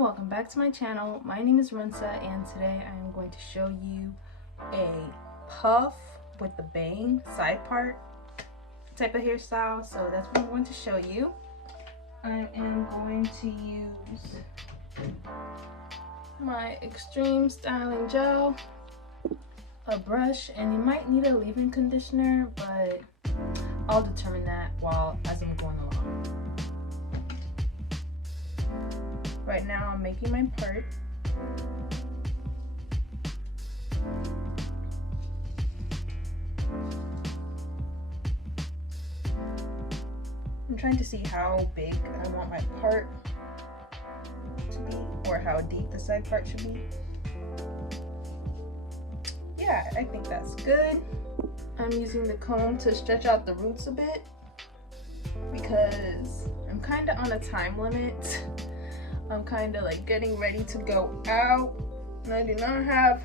welcome back to my channel. My name is Ronsah and today I am going to show you a puff with the bang side part type of hairstyle. So that's what I'm going to show you. I am going to use my extreme styling gel, a brush, and you might need a leave-in conditioner, but I'll determine that as I'm going along. Right now I'm making my part. I'm trying to see how big I want my part to be, or how deep the side part should be. Yeah, I think that's good. I'm using the comb to stretch out the roots a bit because I'm kind of on a time limit. I'm kind of like getting ready to go out and I do not have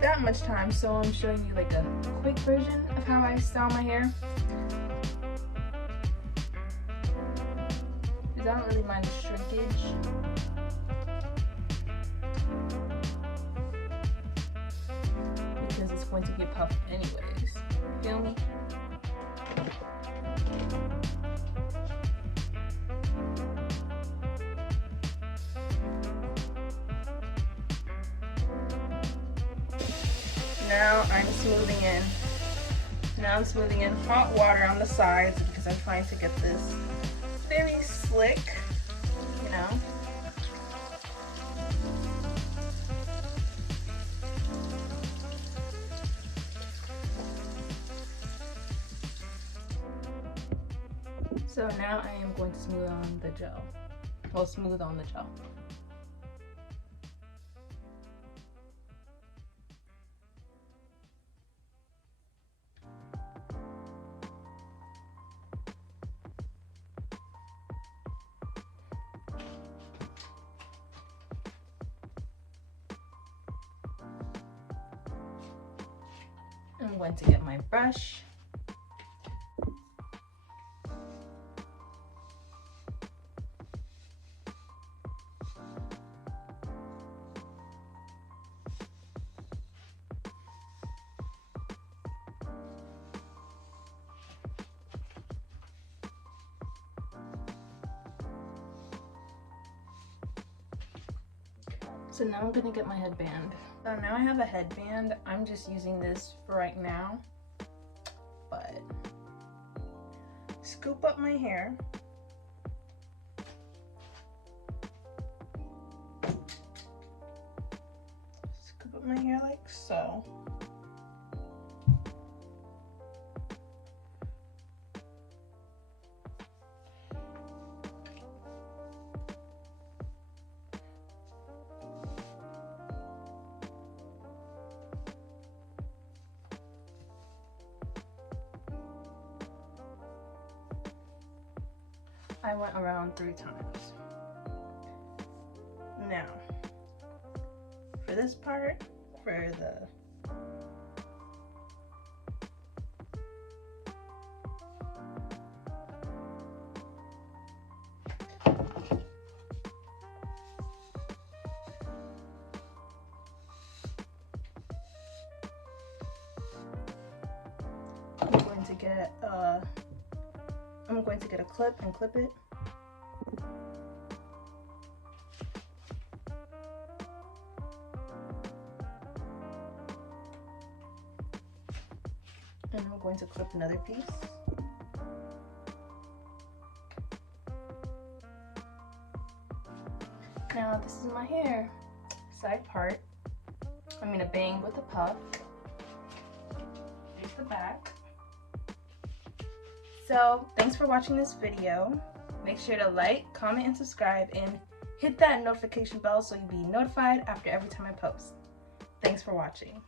that much time, so I'm showing you like a quick version of how I style my hair. Because I don't really mind the shrinkage. Because it's going to be a puff anyways. Feel me? Now I'm smoothing in hot water on the sides because I'm trying to get this very slick, you know. So now I am going to smooth on the gel. Well, smooth on the gel. I'm going to get my brush. So now I'm gonna get my headband. So now I have a headband. I'm just using this for right now. But scoop up my hair. Scoop up my hair like so. I went around 3 times. Now, for this part, for the I'm going to get a clip and clip it. And I'm going to clip another piece. Now this is my hair side part. I mean a bang with a puff. Here's the back. So thanks for watching this video. Make sure to like, comment, and subscribe, and hit that notification bell so you'll be notified after every time I post. Thanks for watching.